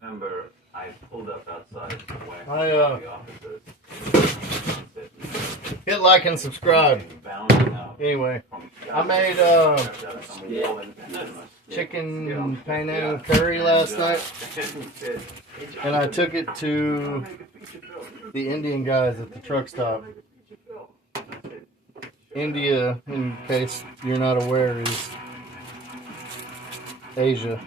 remember I pulled up outside the offices. Hit like and subscribe. Anyway, I made chicken penne curry last night, and I took it to the Indian guys at the truck stop. India, in case you're not aware, is Asia.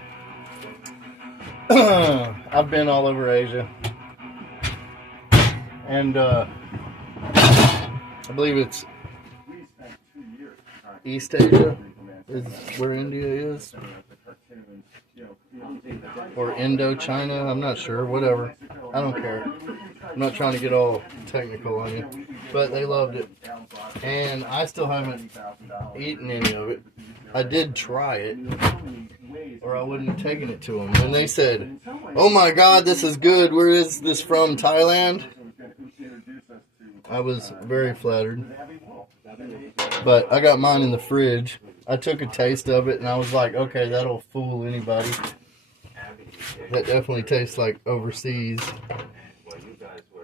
I've been all over Asia, and I believe it's East Asia is where India is, or Indochina. I'm not sure. Whatever. I don't care. I'm not trying to get all technical on you, but they loved it, and I still haven't eaten any of it. I did try it, or I wouldn't have taken it to them. And they said, "Oh my God, this is good. Where is this from? Thailand?" I was very flattered. But I got mine in the fridge. I took a taste of it and I was like, okay, that'll fool anybody. That definitely tastes like overseas.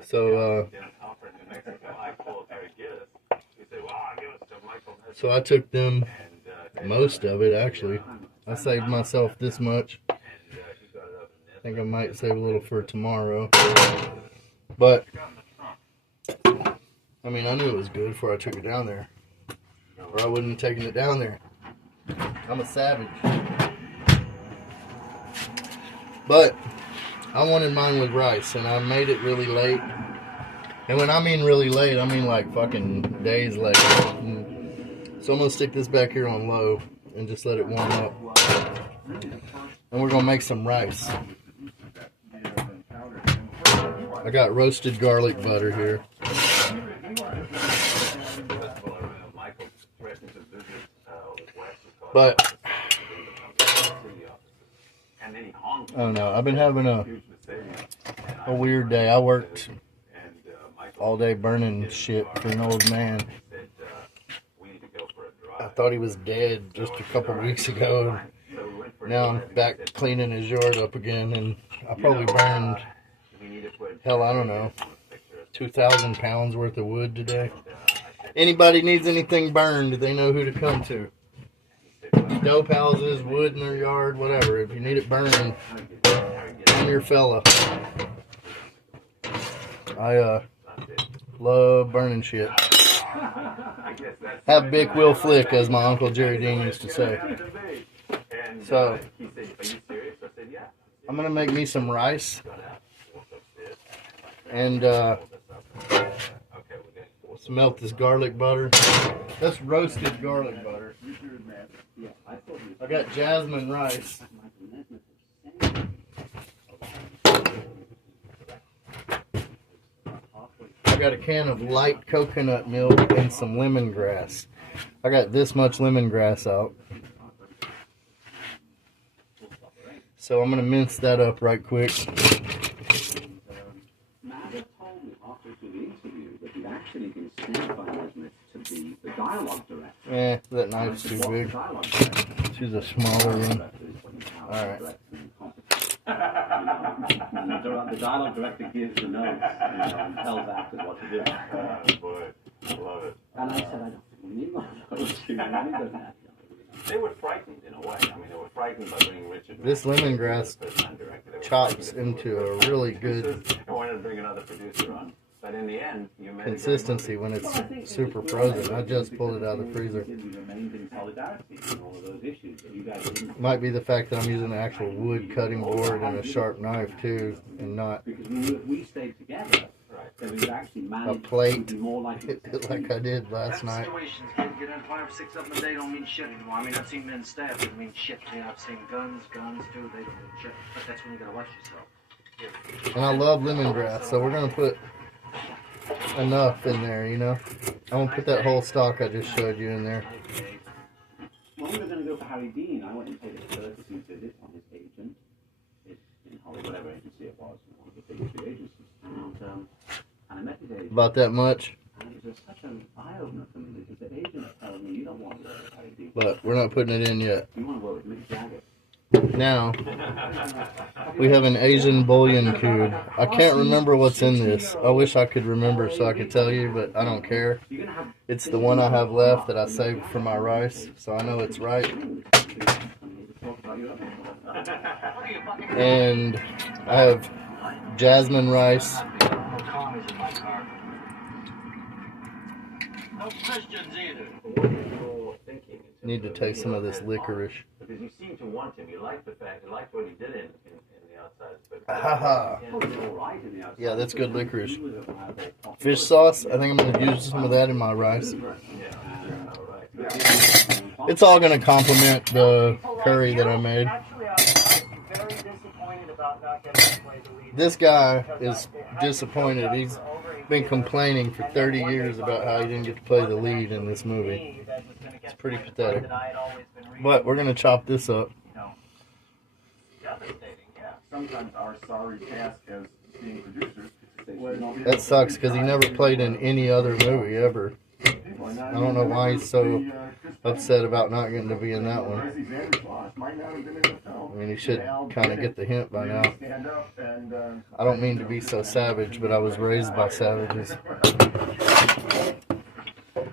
So, so I took them, most of it actually. I saved myself this much. I think I might save a little for tomorrow. But, I mean, I knew it was good before I took it down there. Or I wouldn't have taken it down there. I'm a savage. But I wanted mine with rice, and I made it really late. And when I mean really late, I mean like fucking days late. So I'm going to stick this back here on low and just let it warm up. And we're going to make some rice. I got roasted garlic butter here. But I don't know. I've been having a weird day. I worked all day burning shit for an old man. I thought he was dead just a couple weeks ago. Now I'm back cleaning his yard up again, and I probably burned, hell, I don't know, 2,000 pounds worth of wood today. Anybody needs anything burned, they know who to come to. Dope houses, wood in their yard, whatever. If you need it burned, I'm your fella. I love burning shit. Have Big Will Flick, as my Uncle Jerry Dean used to say. So, I'm going to make me some rice. And let's melt this garlic butter. That's roasted garlic butter. I got jasmine rice. I got a can of light coconut milk and some lemongrass. I got this much lemongrass out. So I'm going to mince that up right quick. That knife's too big. Choose a smaller one. Alright. The dialogue director gives the notes and tells actors what to do. Oh boy, I love it. And I said, I don't think we need one of those two. They were frightened in a way. I mean, they were frightened by bringing Richard. This lemongrass chops into a really good But in the end, consistency when it's super frozen. I just pulled it out of the freezer. Might be the fact that I'm using an actual wood cutting board and a sharp knife too, and not a plate like I did last night. Get in 5 or 6 of them a day don't mean shit anymore. I mean, I've seen men stabbed, it means shit. You know, I've seen guns too, they don't mean shit. But that's when you gotta watch yourself. And I love lemongrass, so we're gonna put enough in there, you know. I'm gonna put that whole stock I just showed you in there. When we were going to go for Harry Dean, I went and paid a courtesy visit on his agent in Hollywood, whatever agency it was, one of the big two agencies. And I met his agent. About that much. And it was such an eye-opener for me because the agent told me, you don't want to work with Harry Dean. But we're not putting it in yet. You want to work with Mick Jagger. Now, We have an Asian bouillon cube. I can't remember what's in this. I wish I could remember so I could tell you, but I don't care. It's the one I have left that I saved for my rice, so I know it's right. And I have jasmine rice. No Christians either. Need to taste some of this licorice. Because you seem to want him. You like the fact, you like what he did in the outside. Haha. Yeah, that's good licorice. Fish sauce. I think I'm going to use some of that in my rice. It's all going to complement the curry that I made. This guy is disappointed. He's been complaining for 30 years about how he didn't get to play the lead in this movie. It's pretty pathetic. But we're going to chop this up. Sometimes our sorry task as being producers. That sucks because he never played in any other movie ever. I don't know why he's so upset about not getting to be in that one. I mean, he should kind of get the hint by now. I don't mean to be so savage, but I was raised by savages.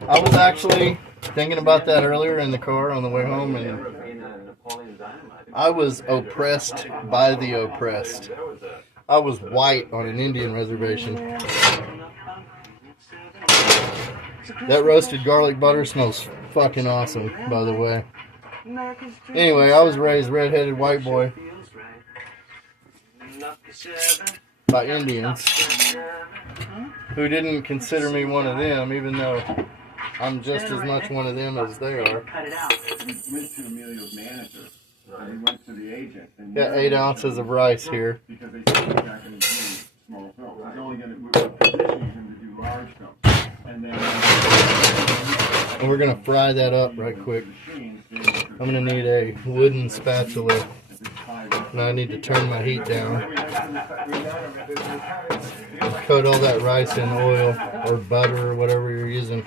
I was actually thinking about that earlier in the car on the way home, and I was oppressed by the oppressed. I was white on an Indian reservation. That roasted garlic butter smells fucking awesome, by the way. Anyway, I was raised redheaded white boy by Indians who didn't consider me one of them, even though I'm just as much one of them as they are. Went to Emilio's manager. And he went to the agent. Got 8 ounces of rice here. Because they said he's not going to do small films. He's only going to position him to do large films. And then we're going to fry that up right quick. I'm going to need a wooden spatula. And I need to turn my heat down. Coat all that rice in oil or butter or whatever you're using.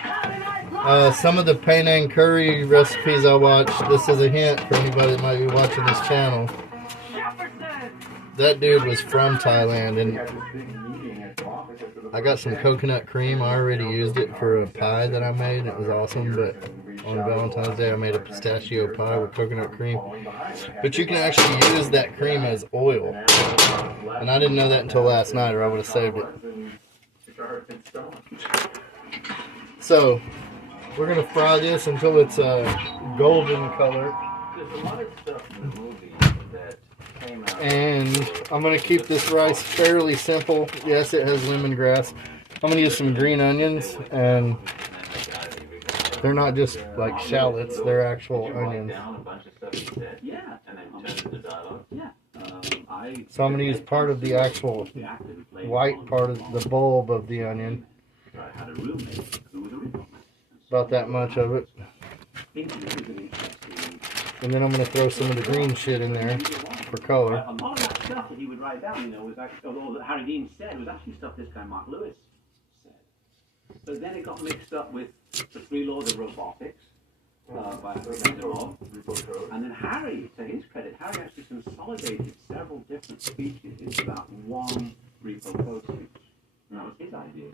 Some of the Penang curry recipes I watch, this is a hint for anybody that might be watching this channel. That dude was from Thailand, and I got some coconut cream. I already used it for a pie that I made. It was awesome, but on Valentine's Day I made a pistachio pie with coconut cream. But you can actually use that cream as oil. And I didn't know that until last night, or I would have saved it. So, we're going to fry this until it's a golden color. And I'm going to keep this rice fairly simple. Yes, it has lemongrass. I'm going to use some green onions, and they're not just like shallots, they're actual onions. So I'm going to use part of the actual white part of the bulb of the onion. About that much of it. And then I'm going to throw some of the green shit in there for color. A lot of that stuff that he would write down, was actually, although that Harry Dean said, was actually stuff this guy Mark Lewis said. But then it got mixed up with the 3 Laws of Robotics by Benjamin. And then Harry, to his credit, Harry actually consolidated several different speeches into that one repo code speech. And that was his idea.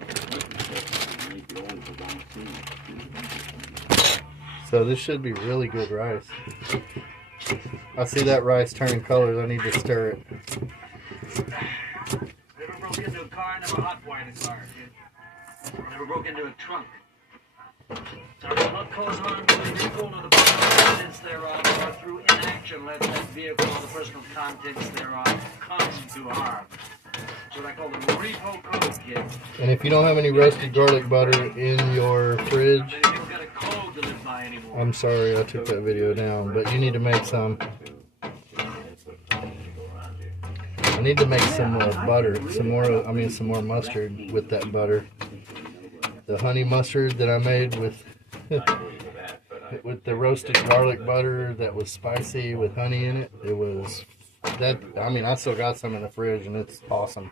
So this should be really good rice. I see that rice turning colors. I need to stir it. Never broke into a car, never hotwired a car, kid. Never broke into a trunk. Sorry, what goes on to the vehicle or the personal contents thereof, or through inaction let that vehicle or the personal contents thereof come to harm. That's what I call the repo code, kid. And if you don't have any roasted garlic butter in your fridge, I'm sorry I took that video down, but you need to make some. I need to make some butter, some more mustard with that butter. The honey mustard that I made with the roasted garlic butter that was spicy with honey in it. It was that. I mean, I still got some in the fridge, and it's awesome.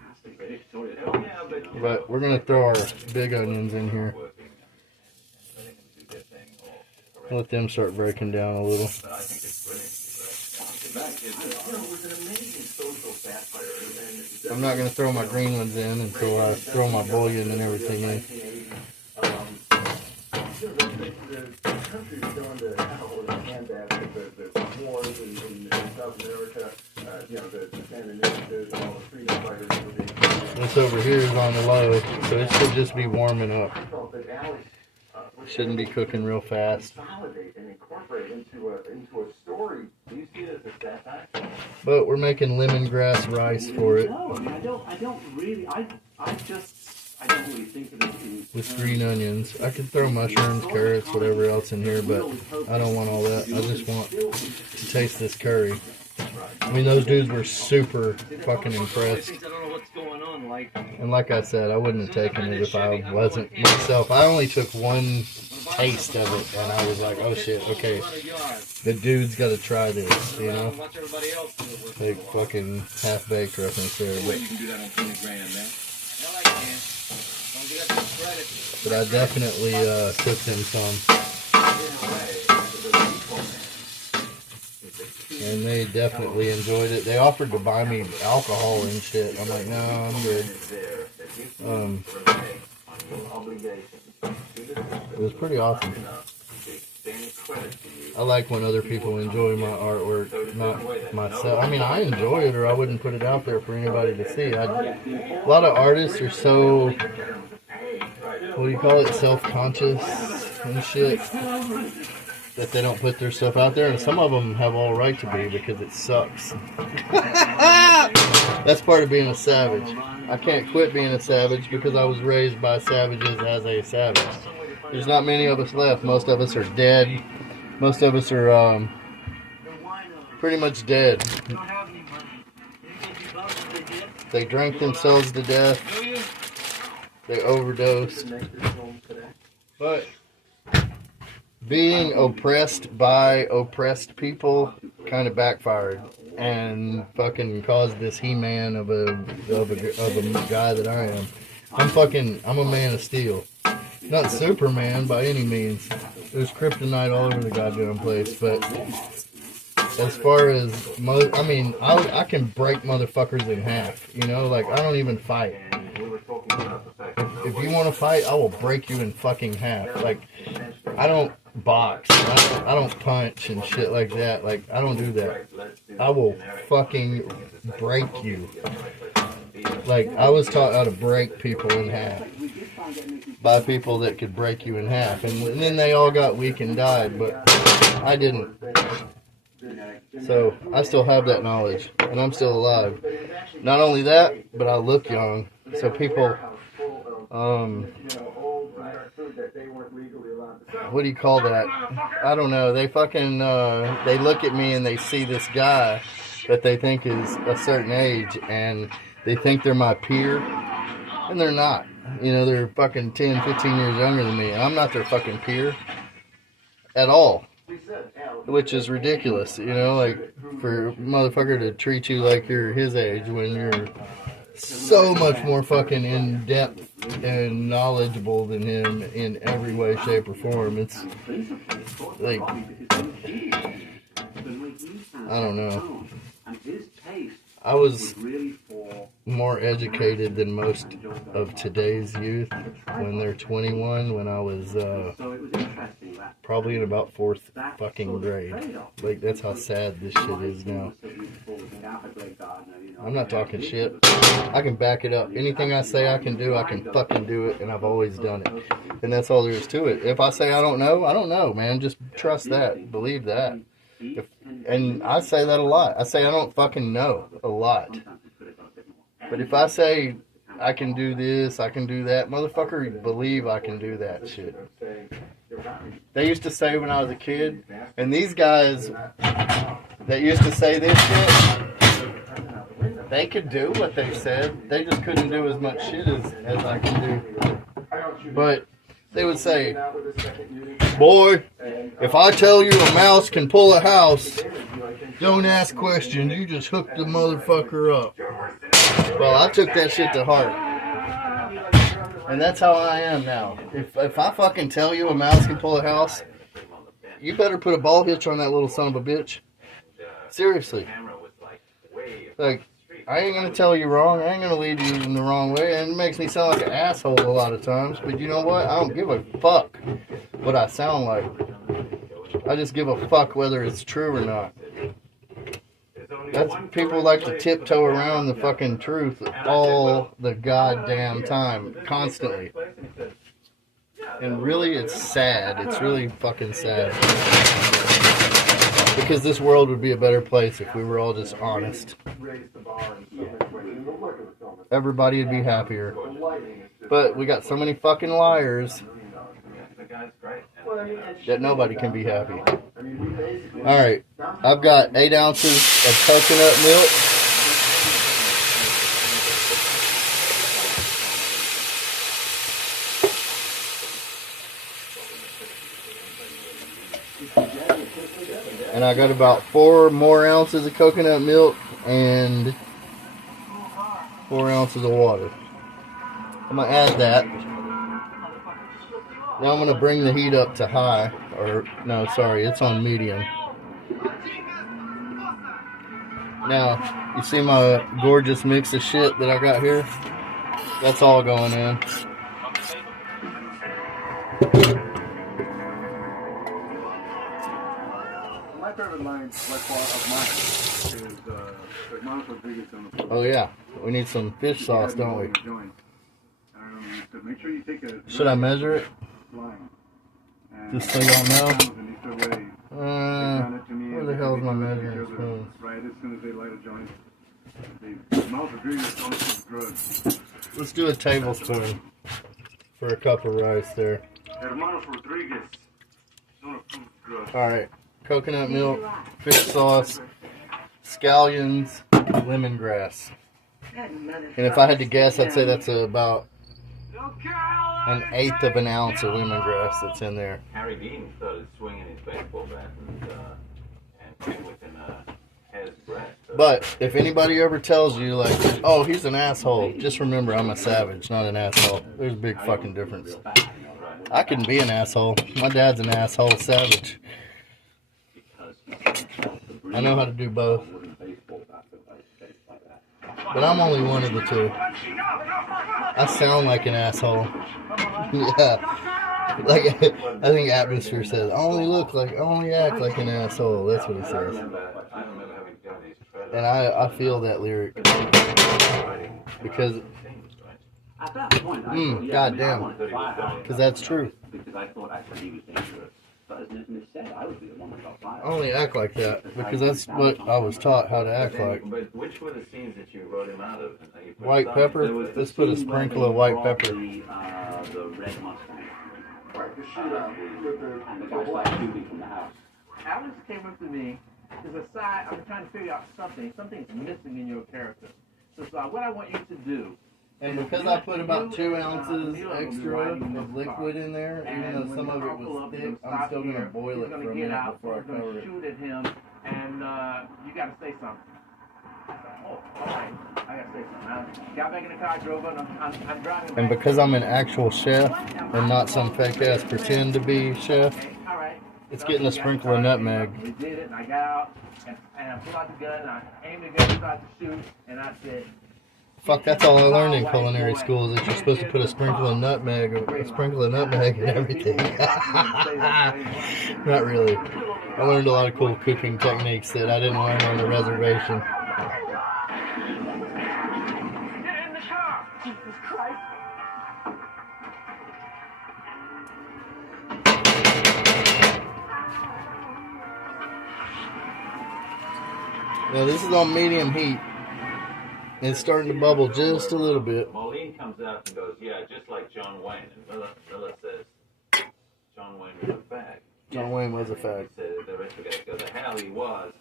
But we're gonna throw our big onions in here. Let them start breaking down a little. I'm not going to throw my green ones in until I throw my bouillon and everything in. The country's going to hell with a handbasket, the wars in South America, the Sandinistas and all the freedom fighters. This over here is on the low, so it should just be warming up. Shouldn't be cooking real fast. But we're making lemongrass rice for it. No, I mean, I don't really think of it with green onions. I could throw mushrooms, carrots, whatever else in here, but I don't want all that. I just want to taste this curry. I mean, those dudes were super fucking impressed. And like I said, I wouldn't have taken it if I wasn't myself. I only took one taste of it, and I was like, oh shit, okay, the dude's got to try this, you know? Like fucking half-baked reference there. But I definitely took them some. And they definitely enjoyed it. They offered to buy me alcohol and shit. I'm like, no, I'm good. It was pretty awesome. I like when other people enjoy my artwork, not myself. I mean, I enjoy it, or I wouldn't put it out there for anybody to see. A lot of artists are so, what do you call it, self-conscious and shit, that they don't put their stuff out there, and some of them have all right to be because it sucks. That's part of being a savage. I can't quit being a savage because I was raised by savages as a savage. There's not many of us left. Most of us are dead. Most of us are pretty much dead. They drank themselves to death. They overdosed. But being oppressed by oppressed people kind of backfired and fucking caused this He-Man of a guy that I am. I'm a man of steel. Not Superman by any means. There's kryptonite all over the goddamn place, but as far as, I mean, I can break motherfuckers in half, you know, like, I don't even fight. If you want to fight, I will break you in fucking half. Like, I don't box, I don't punch and shit like that. Like, I don't do that. I will fucking break you. Like, I was taught how to break people in half by people that could break you in half, and then they all got weak and died, but I didn't. So I still have that knowledge, and I'm still alive. Not only that, but I look young, so people what do you call that? I don't know. They fucking they look at me and they see this guy that they think is a certain age, and they think they're my peer, and they're not. You know, they're fucking 10, 15 years younger than me. I'm not their fucking peer at all, which is ridiculous, you know, like, for a motherfucker to treat you like you're his age when you're so much more fucking in-depth and knowledgeable than him in every way, shape, or form. It's like, I don't know. I was more educated than most of today's youth when they're 21, when I was probably in about 4th fucking grade. Like, that's how sad this shit is now. I'm not talking shit. I can back it up. Anything I say I can do, I can fucking do it, and I've always done it. And that's all there is to it. If I say I don't know, man. Just trust that. Believe that. And I say that a lot. I say I don't fucking know a lot. But if I say I can do this, I can do that, motherfucker, believe I can do that shit. They used to say when I was a kid, and these guys that used to say this shit, they could do what they said. They just couldn't do as much shit as I can do. But they would say, boy, if I tell you a mouse can pull a house, don't ask questions, you just hook the motherfucker up. Well, I took that shit to heart. And that's how I am now. If I fucking tell you a mouse can pull a house, you better put a ball hitch on that little son of a bitch. Seriously. Like, I ain't gonna tell you wrong. I ain't gonna lead you in the wrong way. And it makes me sound like an asshole a lot of times. But you know what? I don't give a fuck what I sound like. I just give a fuck whether it's true or not. That's people like to tiptoe around the fucking truth all the goddamn time, constantly. And really, it's sad. It's really fucking sad. Because this world would be a better place if we were all just honest. Everybody would be happier. But we got so many fucking liars that nobody can be happy. Alright, I've got 8 ounces of coconut milk. And I got about 4 more ounces of coconut milk and 4 ounces of water. I'm going to add that. Now I'm going to bring the heat up to high. Or, no, sorry, it's on medium. Now, you see my gorgeous mix of shit that I got here? That's all going in. My favorite line, by far, of mine is Monica Rodriguez on the. Oh, yeah. We need some fish sauce, don't we? Make sure you take a. Should I measure it? Just so y'all know. Where the hell is my measuring spoon? Right as soon as they light a joint. Monica Rodriguez don't cook drugs. Let's do a tablespoon for a cup of rice there. Hermanos Rodriguez don't cook drugs. Alright. Coconut milk, fish sauce, scallions, lemongrass. And if I had to guess, I'd say that's about 1/8 of an ounce of lemongrass that's in there. Harry Dean started swinging his baseball bat and came within a hair's breadth. But if anybody ever tells you, like, oh, he's an asshole, just remember I'm a savage, not an asshole. There's a big fucking difference. I can be an asshole. My dad's an asshole savage. I know how to do both. But I'm only one of the two. I sound like an asshole. Yeah. Like, I think Atmosphere says, I only act like an asshole. That's what he says. And I feel that lyric. Because, goddamn. Because that's true. I only act like that because that's what I was taught how to act like. But which were the scenes that you wrote him out of? White pepper. Let's put a sprinkle of white pepper. The red Mustang. Right, the shootout with And the guy's like shooting from the house. Alice came up to me. There's a side. I'm trying to figure out something. Something's missing in your character. So what I want you to do. And because I put about 2 ounces extra of liquid in there, even though some of it was thick, I'm still going to boil it for a minute before I cover it. Shoot at him, and you got to say something. Oh, all right. I got to say something. I got back in the car, drove up, I'm driving. And because I'm an actual chef and not some fake ass pretend to be chef, it's getting a sprinkle of nutmeg. We did it, and I got out, and I pulled out the gun, and I aimed the gun, started to shoot, and I said, fuck, that's all I learned in culinary school, is that you're supposed to put a sprinkle of nutmeg in everything. Not really. I learned a lot of cool cooking techniques that I didn't learn on the reservation. get in the car! Jesus Christ! Now this is on medium heat. It's starting to bubble just a little bit. Moline comes out and goes, yeah, just like John Wayne. And Miller says, John Wayne was a fag. John Wayne was a fag. The rest of the guys go, the hell he was.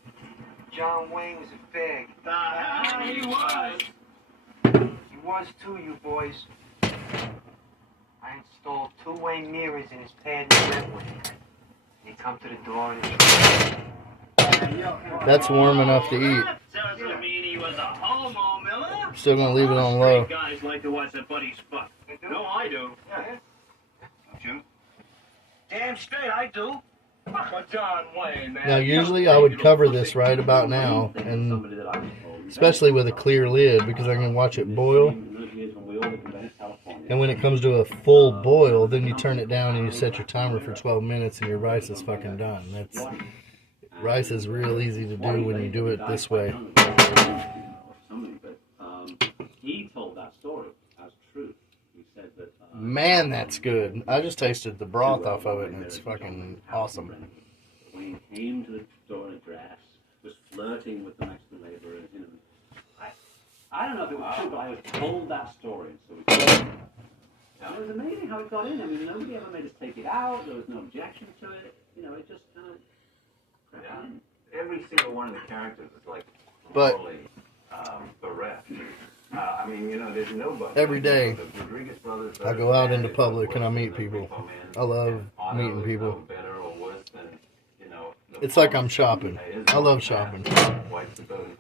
John Wayne was a fag. The hell he was. He was too, you boys. I installed 2 Wayne mirrors in his pad in Redwood. They come to the door and That's warm enough to eat. Doesn't mean he was a homo, Miller. I'm still gonna leave it on low. Guys like to watch their buddies fuck. No, I do. Don't you? Damn straight, I do. Now, usually I would cover this right about now, and especially with a clear lid, because I can watch it boil. And when it comes to a full boil, then you turn it down and you set your timer for 12 minutes and your rice is fucking done. Rice is real easy to do when you do it this way. He told that story as truth. He said that. Man, that's good. I just tasted the broth off of it and it's fucking awesome. When he came to the door in a dress, was flirting with the Mexican laborer, you know. I don't know if it was true, but I was told that story. So it was amazing how it got in. I mean, nobody ever made us take it out. There was no objection to it. You know, it just kind of crept in. Every single one of the characters is like totally bereft. I mean, you know, there's nobody. Every day, I go out into public and I meet people. I love meeting people. It's like I'm shopping. I love shopping.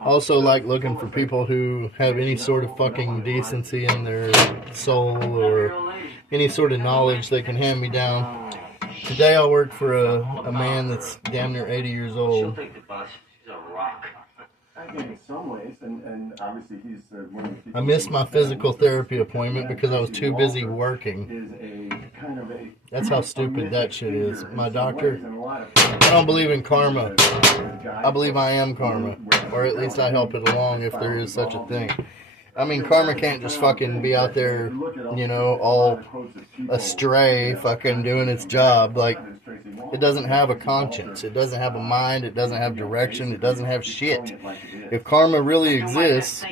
Also like looking for people who have any sort of fucking decency in their soul or any sort of knowledge they can hand me down. Today I work for a man that's damn near 80 years old. She'll take the bus. She's a rock. In some ways, and obviously he's one of the people. I missed my physical therapy appointment because I was too busy working. That's how stupid that shit is. My doctor, I don't believe in karma. I believe I am karma. Or at least I help it along if there is such a thing. I mean, karma can't just fucking be out there, you know, all astray, fucking doing its job. Like, it doesn't have a conscience. It doesn't have a mind. It doesn't have direction. It doesn't have shit. If karma really exists,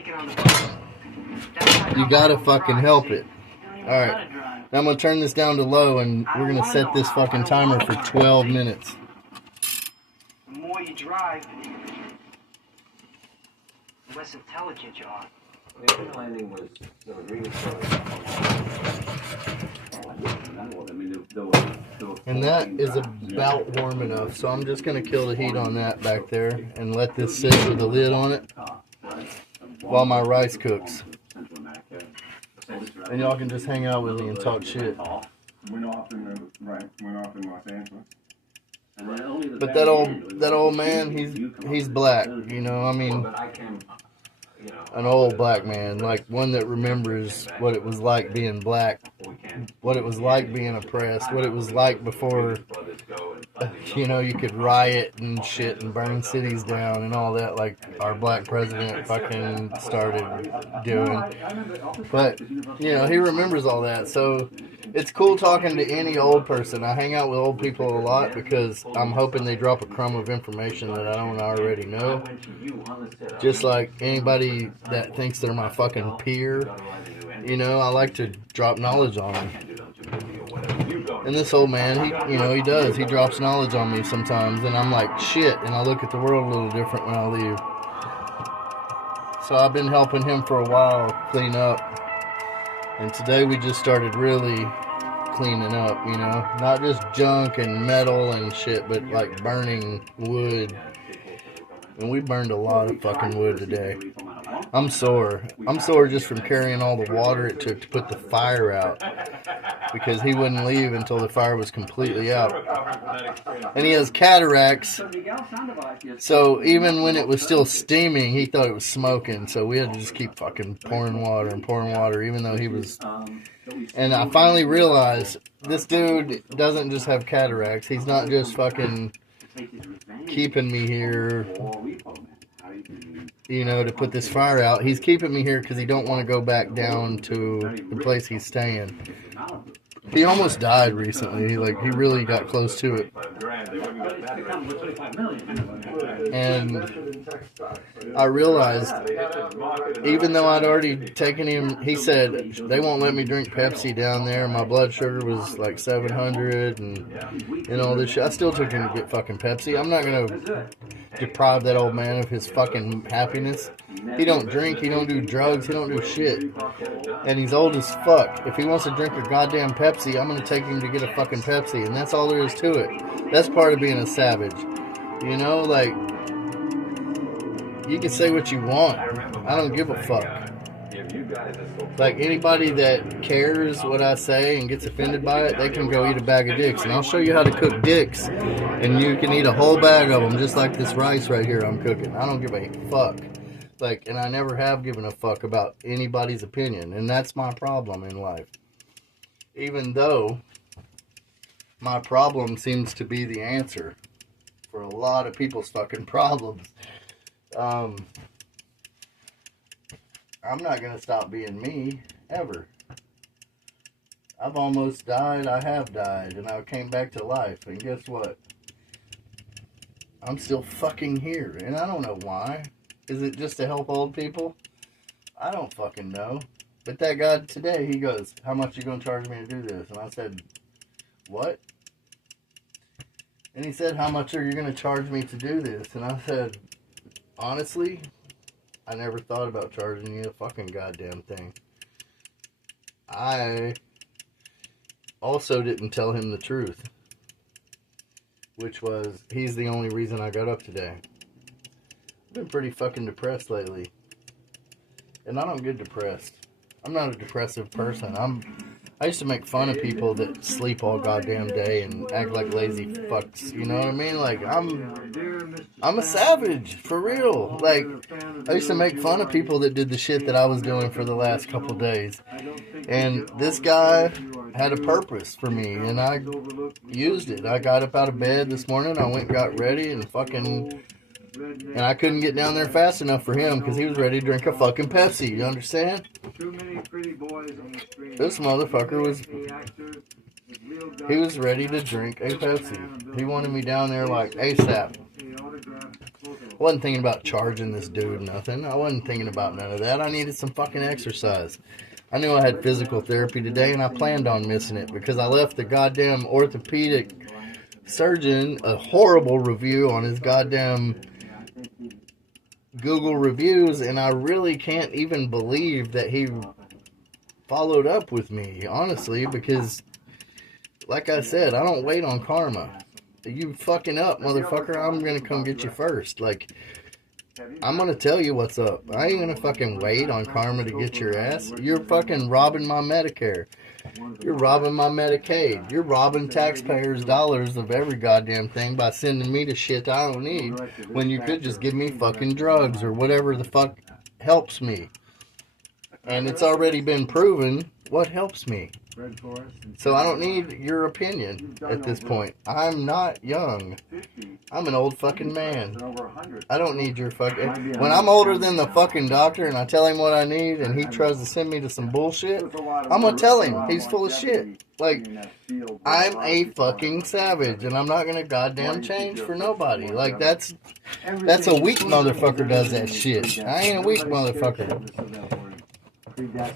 you gotta fucking help it. Alright, now I'm gonna turn this down to low and we're gonna set this fucking timer for 12 minutes. The more you drive, the less intelligent you are. The other landing was the Rodriguez And that is about warm enough, so I'm just going to kill the heat on that back there and let this sit with the lid on it while my rice cooks. And y'all can just hang out with me and talk shit. Went off in Los Angeles. But that old man, he's black, you know, I mean, an old black man, like one that remembers what it was like being black, what it was like being oppressed, what it was like before, you know, you could riot and shit and burn cities down and all that, like our black president fucking started doing. But, you know, he remembers all that, so it's cool talking to any old person. I hang out with old people a lot because I'm hoping they drop a crumb of information that I don't already know. Just like anybody that thinks they're my fucking peer, you know, I like to drop knowledge on them. And this old man, he does. He drops knowledge on me sometimes, and I'm like, shit, and I look at the world a little different when I leave. So I've been helping him for a while clean up. And today we just started really cleaning up, you know. Not just junk and metal and shit, but like burning wood. And we burned a lot of fucking wood today. I'm sore. I'm sore just from carrying all the water it took to put the fire out. Because he wouldn't leave until the fire was completely out. And he has cataracts. So even when it was still steaming, he thought it was smoking. So we had to just keep fucking pouring water, even though he was... And I finally realized this dude doesn't just have cataracts. He's not just fucking keeping me here, you know, to put this fire out. He's keeping me here because he don't want to go back down to the place he's staying. He almost died recently. Like, he really got close to it. And I realized, even though I'd already taken him, he said, they won't let me drink Pepsi down there. My blood sugar was like 700 and all this shit. I still took him to get fucking Pepsi. I'm not going to deprive that old man of his fucking happiness. He don't drink, he don't do drugs, he don't do shit. And he's old as fuck. If he wants to drink a goddamn Pepsi, I'm going to take him to get a fucking Pepsi. And that's all there is to it. That's part of being a savage. You know, like, you can say what you want. I don't give a fuck. Like, anybody that cares what I say and gets offended by it, they can go eat a bag of dicks. And I'll show you how to cook dicks. And you can eat a whole bag of them, just like this rice right here I'm cooking. I don't give a fuck. Like, and I never have given a fuck about anybody's opinion. And that's my problem in life. Even though my problem seems to be the answer for a lot of people's fucking problems. I'm not going to stop being me, ever. I've almost died, I have died, and I came back to life, and guess what? I'm still fucking here, and I don't know why. Is it just to help old people? I don't fucking know. But that guy today, he goes, how much are you going to charge me to do this? And I said, what? And he said, how much are you going to charge me to do this? And I said, honestly, I never thought about charging you a fucking goddamn thing. I also didn't tell him the truth, which was, he's the only reason I got up today. I've been pretty fucking depressed lately. And I don't get depressed. I'm not a depressive person. I used to make fun of people that sleep all goddamn day and act like lazy fucks. You know what I mean? Like, I'm a savage, for real. Like, I used to make fun of people that did the shit that I was doing for the last couple days. And this guy had a purpose for me, and I used it. I got up out of bed this morning, I went and got ready, and fucking... And I couldn't get down there fast enough for him because he was ready to drink a fucking Pepsi. You understand? This motherfucker was... He was ready to drink a Pepsi. He wanted me down there like ASAP. I wasn't thinking about charging this dude nothing. I wasn't thinking about none of that. I needed some fucking exercise. I knew I had physical therapy today, and I planned on missing it because I left the goddamn orthopedic surgeon a horrible review on his goddamn Google reviews, and I really can't even believe that he followed up with me, honestly, because, like I said, I don't wait on karma. You fucking up, motherfucker, I'm gonna come get you first. Like, I'm gonna tell you what's up. I ain't gonna fucking wait on karma to get your ass. You're fucking robbing my Medicare. You're robbing my Medicaid. You're robbing taxpayers' dollars of every goddamn thing by sending me to shit I don't need when you could just give me fucking drugs or whatever the fuck helps me. And it's already been proven what helps me. So I don't need your opinion at this point. I'm not young. I'm an old fucking man. I don't need your fucking... When I'm older than the fucking doctor and I tell him what I need and he tries to send me to some bullshit, I'm gonna tell him he's full of shit. Like, I'm a fucking savage and I'm not gonna goddamn change for nobody. Like, that's a weak motherfucker does that shit. I ain't a weak motherfucker.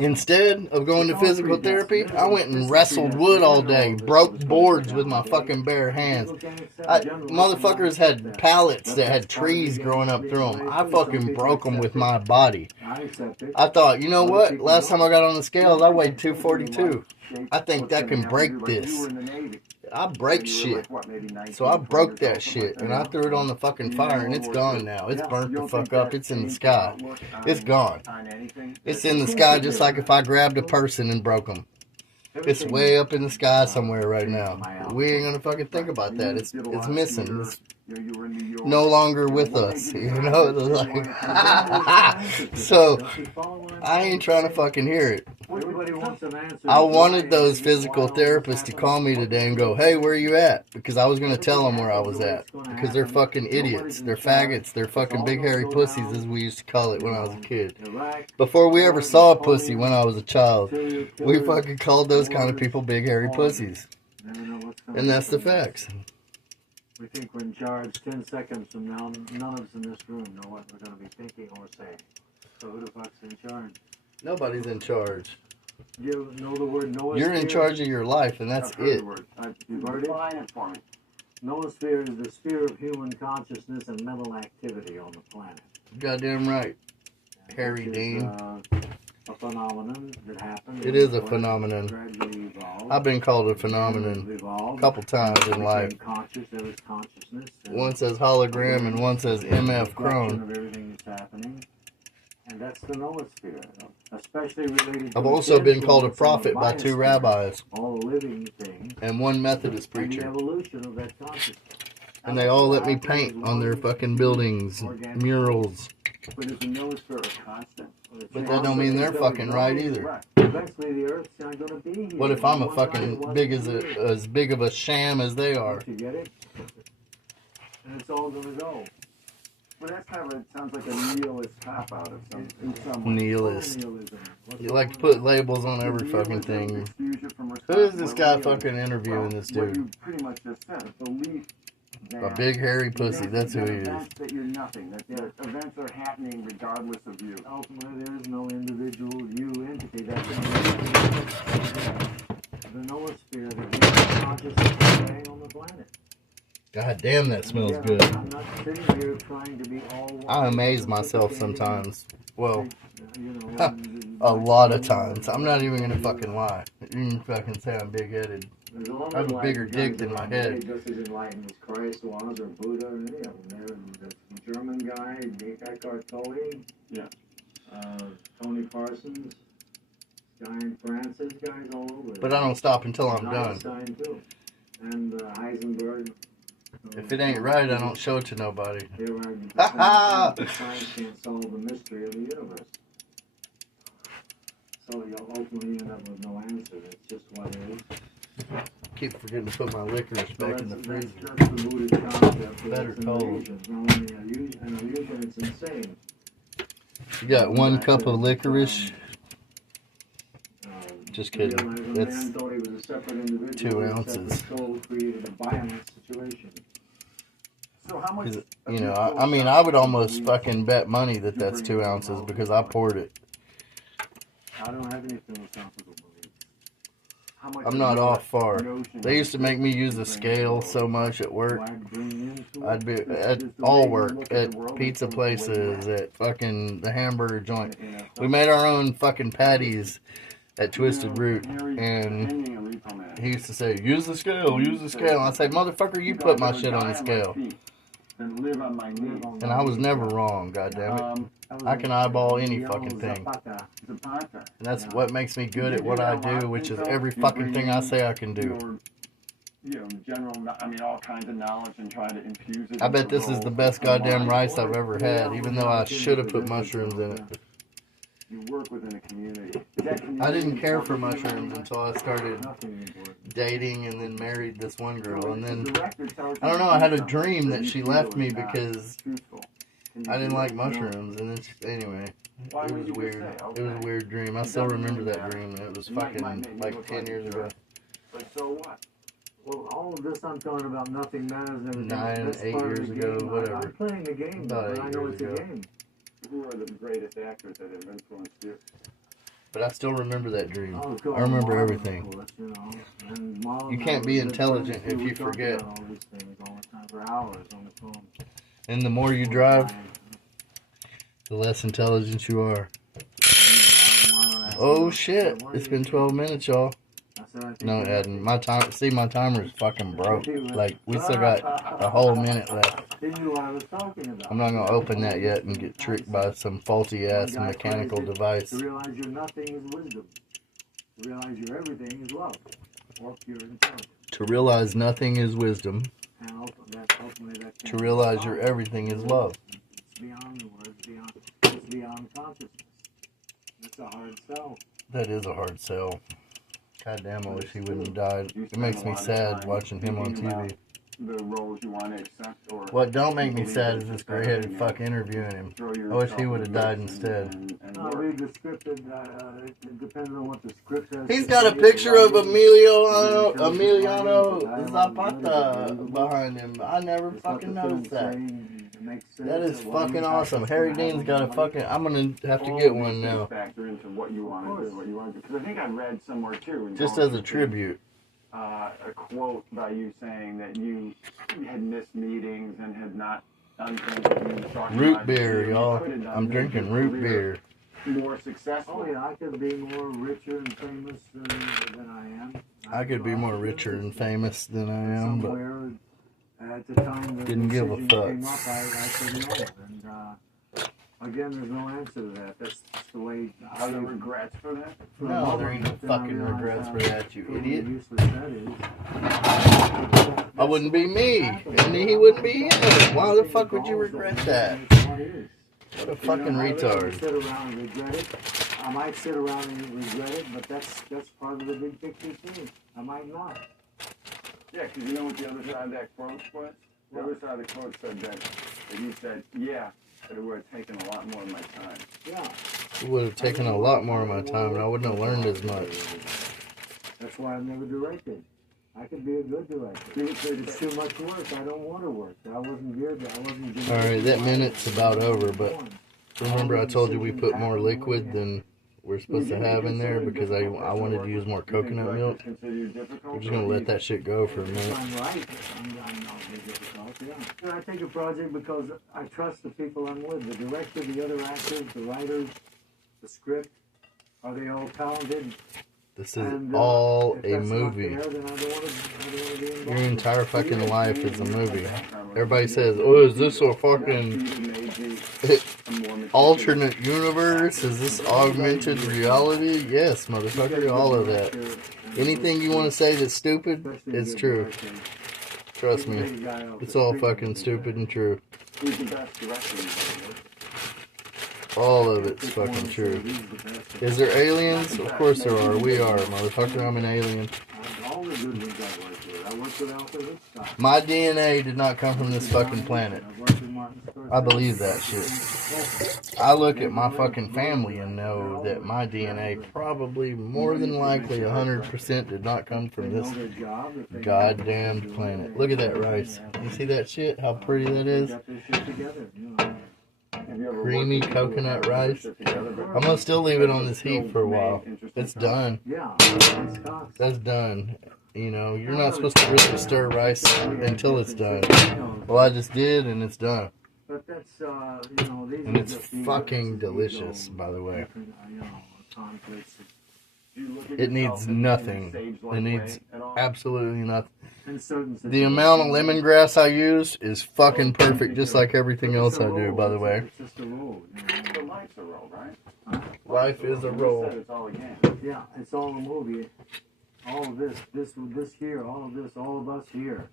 Instead of going to physical therapy, I went and wrestled wood all day, broke boards with my fucking bare hands. Motherfuckers had pallets that had trees growing up through them. I fucking broke them with my body. I thought, you know what? Last time I got on the scales, I weighed 242. I think that can break this. I break shit. So I broke that shit and I threw it on the fucking fire and it's gone now. It's burnt the fuck up. It's in the sky. It's gone. It's in the sky just like if I grabbed a person and broke them. It's way up in the sky somewhere right now. We ain't gonna fucking think about that. It's missing. It's no longer with us, you know? Like, so, I ain't trying to fucking hear it. I wanted those physical therapists to call me today and go, hey, where are you at? Because I was going to tell them where I was at. Because they're fucking idiots. They're faggots. They're fucking big hairy pussies, as we used to call it when I was a kid. Before we ever saw a pussy when I was a child, we fucking called those kind of people big hairy pussies. And that's the facts. We think we're in charge. 10 seconds from now, none of us in this room know what we're going to be thinking or saying. So who the fuck's in charge? Nobody's in charge. You know the word noosphere? You're in charge of your life, and that's it. You've heard it? For me. Noosphere is the sphere of human consciousness and mental activity on the planet. Goddamn right, Harry Dean. A phenomenon that happens. It is a phenomenon. I've been called a phenomenon a couple times in life. One says hologram and one says MF Crone. Of everything that's happening. And that's the noosphere. especially related to I've also been the called a influence on the prophet by 2 biosphere, rabbis all living things, and 1 Methodist and the preacher. evolution of that consciousness. And they all let me paint on their fucking buildings, murals. But is the noosphere a constant? But that don't mean they're fucking right either. Right. Eventually, the Earth's not going to be here. What if I'm a One fucking time it big wasn't here. as big of a sham as they are? You get it? And it's all going to go. Well, that's kind of, it sounds like a nihilist cop-out of some, in some way. Nihilist. Nihilism. You like to put labels on every fucking thing. Who is this guy fucking interviewing this What dude? you pretty much just said, belief A big hairy pussy, that's who he is. That you're nothing, that events are happening regardless of you. Ultimately, there is no individual you entity. That's the noosphere that we consciously staying on the planet. God damn, that smells Yeah, good. I'm not sitting here trying to be all I amaze myself sometimes. Well, you know, a lot of times. I'm not even gonna fucking lie. You can fucking say I'm big-headed. I have a bigger dick than my head. Just as enlightened as Christ was, or Buddha, or any of them. The German guy, Eckhart Tolle, Yeah. Tony Parsons, guy in France, this guy's all over. But I don't stop until I'm done. Einstein too, and Heisenberg. If it ain't right, I don't show it to nobody. Here Ha ha! Science can't solve the mystery of the universe. So you'll ultimately end up with no answer. It's just what it is. Keep forgetting to put my licorice back in the freezer. That's the Buddhist concept. Better It's an cold. illusion. It's only an illusion. It's insane. You got 1 cup of licorice. Just You kidding. realize a That's man thought he was a separate individual. 2 A ounces. separate soul created a violent situation. So how much? You know, I mean, I would almost fucking bet money that that's 2 ounces because I poured it. I don't have any philosophical beliefs. How much I'm not off far. notion They used to make me use a scale so much at work. Why bring into I'd be it? at all work, at pizza places, at fucking the hamburger joint. We made our own fucking patties at Twisted Root, and he used to say, use the scale, use the scale. And I say, motherfucker, you put my shit on the scale. And live on my knees. And I was never wrong, goddammit. I can eyeball any fucking thing. Zapata. And that's what makes me good at what I do, which is every fucking thing I say I can do. You know, general, I mean, all kinds of knowledge and try to infuse it. I bet into this is roles the best of mind. goddamn rice I've ever had, even though I should have put mushrooms in it. You work within a community. Is that community I didn't care for important? mushrooms until I started dating and then married this one girl. And then, I don't know, I had a dream that she left me because I didn't like mushrooms. And then, anyway, it was weird. It was a weird dream. I still remember that dream. And it was fucking like 10 years ago. But so what? Well, all of this I'm talking about, nothing matters. And 9, 8 years ago, whatever. I'm playing the game, About but I 8 know years it's ago. a game. Who are the greatest actors that have influenced you? But I still remember that dream. Oh, cool. I remember Marlon, everything. of course, you know. And Marlon You can't be was intelligent the if you we talked forget. about all these things all the time for hours on the phone. And the more you drive, the less intelligent you are. Oh shit! It's been 12 minutes, y'all. No, it hadn't. My time. See, my timer is fucking broke. Like we still got a whole minute left. He knew what I was talking about. I'm not gonna open that yet and get tricked by some faulty ass mechanical device. To realize your nothing is wisdom. To realize your everything is love, or pure intelligence. To realize nothing is wisdom. And ultimately that To realize your everything is love. It's beyond the words, it's beyond consciousness. It's a hard sell. That is a hard sell. God damn, I wish he wouldn't have died. It makes me sad watching him on TV. The roles you want to accept, or What don't make me sad is this gray-headed fuck interviewing him. I wish he would have died instead. No, read the script. It depends on what the script says. He's got a picture of Emiliano Zapata behind him. I never fucking noticed that. That is fucking awesome. Harry Dean's got a fucking... I'm gonna have to get one now. Factor into what you want to do, what you want to do. Because I think I read somewhere too. Just as a tribute. A quote by you saying that you had missed meetings and had not done things that you thought you Root might beer, do. y'all. I'm drinking root beer. More successful. Oh yeah, I could be more richer and famous than I am. I could be more richer and famous than I am, but somewhere at the time the didn't give a decision fuck. came up, I said no. And Again, there's no answer to that. That's the way. Are there regrets for that? No, there ain't no fucking regrets for that, you idiot. Useless that is. I wouldn't be me, and he wouldn't be him. Why the fuck would you regret that? What a fucking retard. Sit around and regret it. I might sit around and regret it, but that's part of the big picture too. I might not. Yeah, because you know what the other side of that quote was? The other side of the quote said that he said, yeah, but it would have taken a lot more of my time. Yeah. It would have taken a lot more of my time, and I wouldn't have learned as much. That's why I've never directed. I could be a good director. It's too much work. I don't want to work. I wasn't geared. Alright, that minute's about over, but remember I told you we put more liquid than we're supposed to have in there because I wanted to use more coconut milk. We're just going to let that shit go for a minute. I'm right. I take a project because I trust the people I'm with. The director, the other actors, the writers, the script. Are they all talented? This is all a movie. Your entire fucking life is a movie. Everybody says, oh, is this a fucking alternate universe? Is this augmented reality? Yes, motherfucker, all of that. Anything you want to say that's stupid, it's true. Trust me. It's all fucking stupid and true. All of it's fucking true. Is there aliens? Of course there are. We are, motherfucker. I'm an alien. My DNA did not come from this fucking planet. I believe that shit. I look at my fucking family and know that my DNA probably more than likely 100% did not come from this goddamn planet. Look at that rice. You see that shit? How pretty that is? Creamy coconut rice. I'm gonna still leave it on this heat for a while. It's done. That's done. You know, you're not supposed to really stir rice until it's done. Well, I just did, and it's done. And it's fucking delicious, by the way. It needs nothing. It needs absolutely nothing. The amount of lemongrass I use is fucking perfect, just like everything else I do, by the way. Life is a roll. Yeah, it's all a movie. All of this here, all of this, all of us here.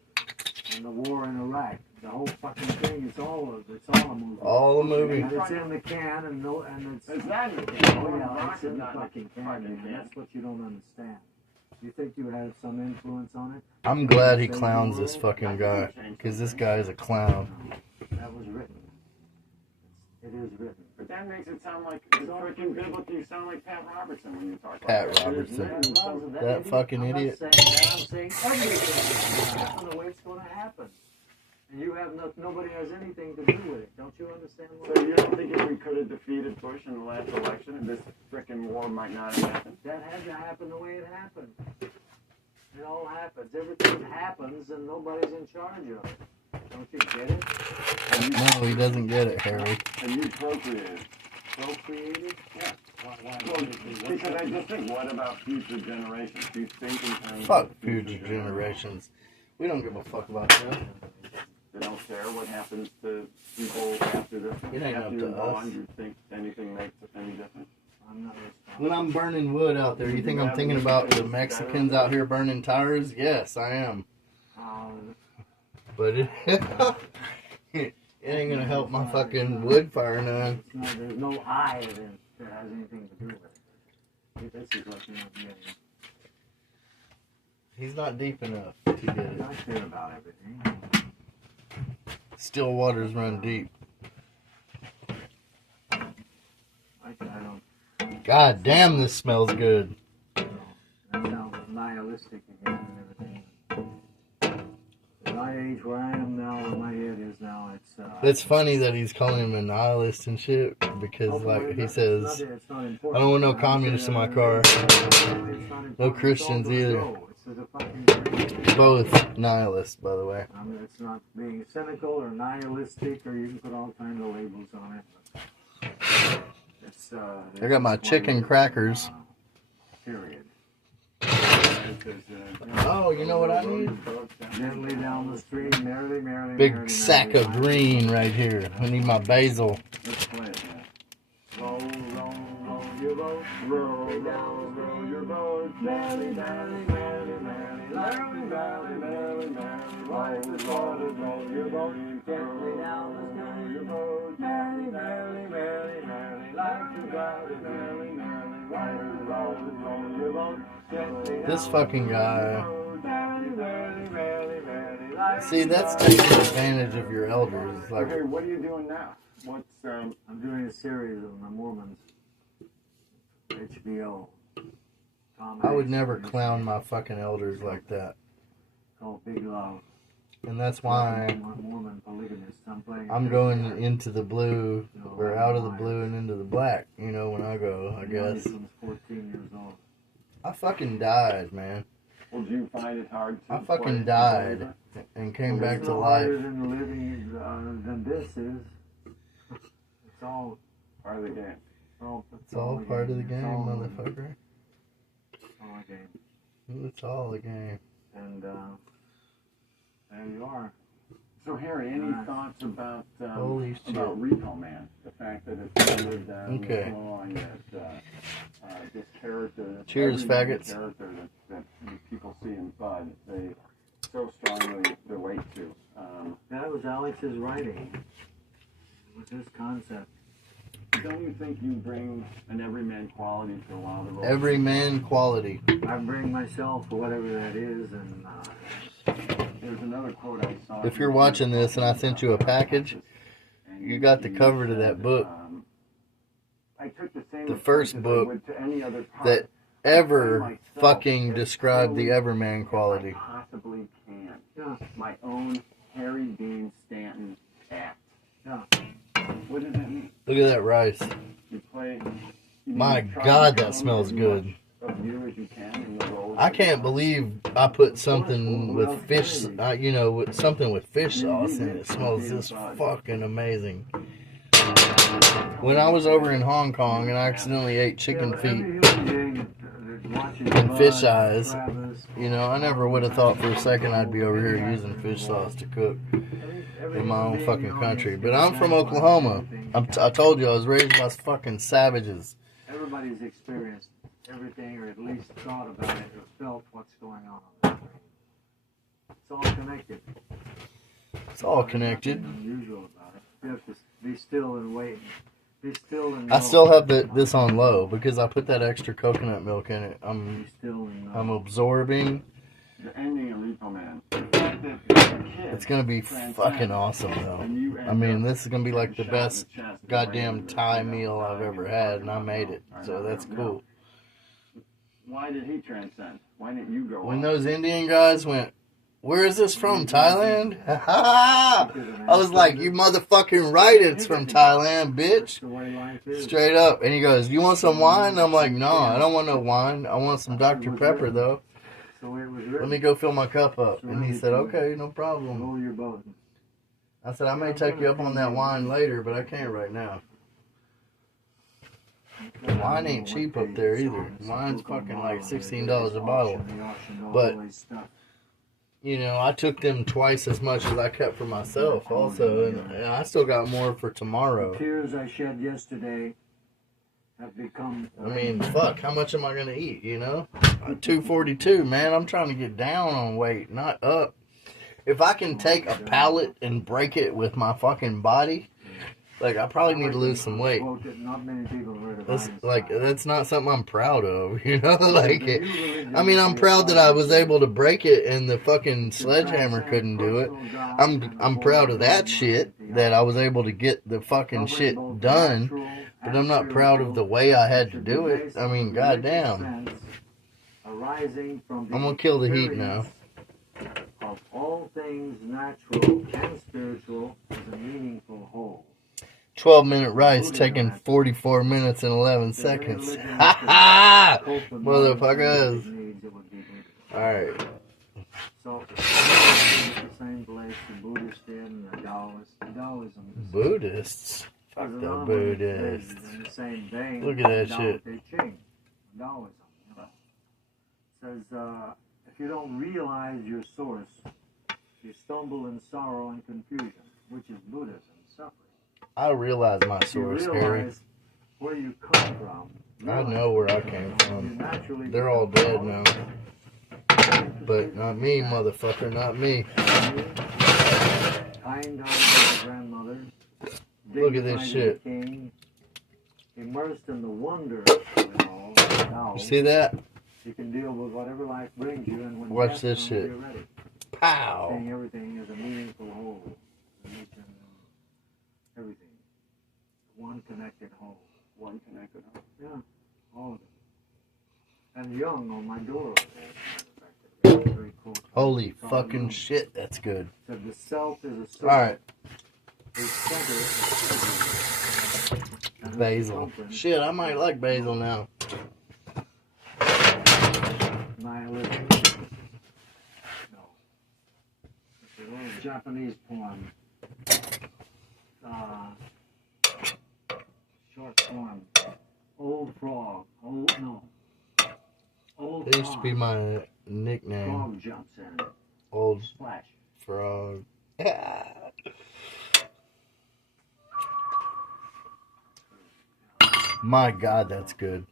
And the war in Iraq. The whole fucking thing, it's all a movie. All a movie. And it's in the can, and it's... Is that in the can? Oh, yeah, it's in the fucking can, and that's what you don't understand. You think you had some influence on it? I'm glad he clowns this fucking guy, because this guy is a clown. That was written. It is written. But that makes it sound like it's freaking biblical. You sound like Pat Robertson when you talk Pat about Robertson. That fucking idiot. I'm saying everything is going to happen the way it's going to happen. And you have nobody has anything to do with it. Don't you understand what? So you don't think if we could have defeated Bush in the last election, this frickin' war might not have happened? That had to happen the way it happened. It all happens. Everything happens, and nobody's in charge of it. Don't you get it? No, he doesn't get it, Harry. And you procreated. Procreated? Yeah. Well, because I just think, what about future generations? Do you think in terms Fuck of future generations. We don't give a fuck about that. They don't care what happens to people after this. It ain't up to us. You think anything makes any difference? When I'm burning wood out there, you think I'm thinking about the Mexicans out here burning tires? Yes, I am. But it ain't gonna help my fucking wood fire none. There's no eye that has anything to do with it. This is what you're not getting. He's not deep enough to get it. I care about everything. Still waters run deep. I don't. God damn, this smells good. That sounds nihilistic again and everything. At my age, where I am now, where my head is now, it's funny that he's calling him a nihilist and shit because, like, he says, I don't want no communists in my car. No Christians either. Both nihilists, by the way. It's not being cynical or nihilistic, or you can put all kinds of labels on it. I got my chicken crackers. Period. Oh, you know what I need? Gently down the street, merrily, merrily, Big sack of green right here. I need my basil. Let's play it, man. boat. Row, row, row your boat. Merrily, merrily, merrily, merrily. Merrily, merrily, merrily, merrily. Life is hard as row your boat. Gently down the stream. Your boat. Merrily, merrily, merrily, merrily. Life is hard as merrily, merrily. Life is hard as row your boat. This fucking guy. Merrily, merrily, merrily, merrily. Life See, that's taking advantage of your elders. It's like, okay, what are you doing now? What's I'm doing a series of the Mormons. HBO. Tom I would Hanks never produced clown it. my fucking elders like that. Called Big Love. And that's why Mormon polygamists. I'm playing. I'm going into the blue, or out of the blue and into the black, you know, when I go, I guess. I was 14 years old. I fucking died, man. well, do you find it hard to I fucking play? died and came back It's to no life. harder than living than this is. It's all Part of the game. It's all part of the game, It's all- motherfucker. It's all a game. It's all a game. And there you are. So Harry, any thoughts about Holy shit. about Repo Man? The fact that it's lived down Okay. this long, that this character, this Cheers, everyday faggots. character that people see in Bud, they so strongly relate to. That was Alex's writing. It was his concept. Don't you think you bring an everyman quality to a lot of the roles? Every man quality. I bring myself, whatever that is, and There's another quote I saw. If you're watching this and I sent you a package, you got the cover to that book. I took the same The first approach as I book would to any other part. that ever fucking described the Everman quality. I possibly can. yeah, My own Harry Dean Stanton act. yeah. What does that mean? Look at that rice. You play. My God, that smells good. Of you as you can in the roles. I can't believe I put something with fish, you know, with something with fish sauce and it smells this fucking amazing. When I was over in Hong Kong and I accidentally ate chicken feet and fish eyes, you know, I never would have thought for a second I'd be over here using fish sauce to cook in my own fucking country. But I'm from Oklahoma. I told you I was raised by fucking savages. Everybody's experienced everything, or at least thought about it, or felt what's going on the brain. It's all connected. It's all connected. Nothing unusual about it. You have to be still and wait. Be still and I know. still have this on low because I put that extra coconut milk in it. Be still and know. I'm absorbing. The ending of Repo Man. It's gonna be fucking awesome though. I mean, this is gonna be like the best goddamn Thai meal I've ever had, and I made it, so that's cool. Why did he transcend? Why didn't you go? When on? those Indian guys went, "Where is this from? Thailand?" I was like, "You motherfucking right, it's from Thailand, bitch." The way life is. Straight up. And he goes, "You want some wine?" And I'm like, "No, I don't want no wine. I want some Dr. Pepper though. So it was Let written. me go fill my cup up." And he said, "Okay, no problem." Roll your boat. I said, "I may take you up on that wine later, but I can't right now." Wine ain't cheap up there either. Wine's fucking like $16 a bottle. But, you know, I took them twice as much as I kept for myself also, and I still got more for tomorrow. Tears I shed yesterday have become. I mean, fuck, how much am I gonna eat, you know? 242, man, I'm trying to get down on weight, not up. If I can take a pallet and break it with my fucking body, like, I probably need to lose some weight. Not many people heard of That's, Einstein. like, that's not something I'm proud of, you know? Like, I mean, I'm proud that I was able to break it and the fucking sledgehammer couldn't do it. I'm proud of that shit, that I was able to get the fucking shit done, but I'm not proud of the way I had to do it. I mean, goddamn. Arising from I'm gonna kill the heat now. Of all things natural and spiritual is a meaningful whole. 12-minute rice taking 44 minutes and 11 seconds. Ha ha! Motherfuckers. Alright. So, it's the same place the Buddhists did and the Taoists. Taoism is Buddhists? Fuck the Buddhists. in the same vein. Look at that shit. Taoism. You know. Says, if you don't realize your source, you stumble in sorrow and confusion, which is Buddhism, suffering. I realize my If you source, Harry. realize where you come from. I know where I came You from. naturally They're all dead now. But not me, motherfucker, not me. Kind-hearted grandmother. Look at this shit. King, immersed in the wonder of it all. Now, You see that? you can deal with whatever life brings you, and when Watch death this comes, shit. you're ready. Pow! Seeing everything as a meaningful whole. Everything. One connected whole. One connected home. Yeah, all of it. And young on my door. Very cool. Holy fucking shit, that's good. Said the self is a circle. Alright, A center is a basil. Shit, I might like basil now. Nihilism. No. It's a little Japanese poem. Short form. Old frog. Old It used to be my nickname. frog jumps in. Old Splash. frog. My God, that's good.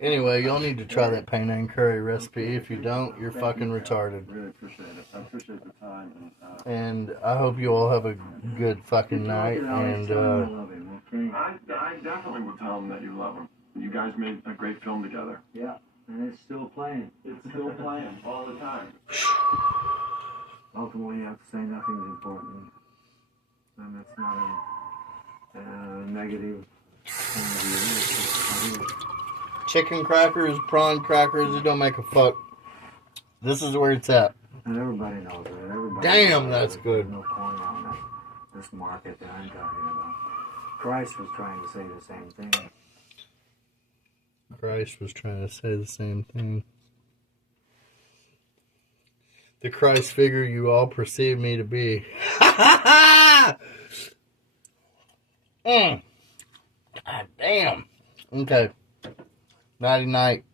Anyway, y'all need to try that Penang curry recipe. If you don't, you're fucking retarded. Really appreciate it. I appreciate the time. And I hope you all have a good fucking night. And I definitely would tell him that you love him. You guys made a great film together. Yeah, and it's still playing. It's still playing all the time. Ultimately, you have to say nothing's important. And it's not a negative point of view. It's just, chicken crackers, prawn crackers, it don't make a fuck. This is where it's at. and everybody knows it. Everybody Damn, knows that's it. good. There's no point on this market that I'm talking about. Christ was trying to say the same thing. Christ was trying to say the same thing. The Christ figure you all perceive me to be. God damn. Okay. Nighty night.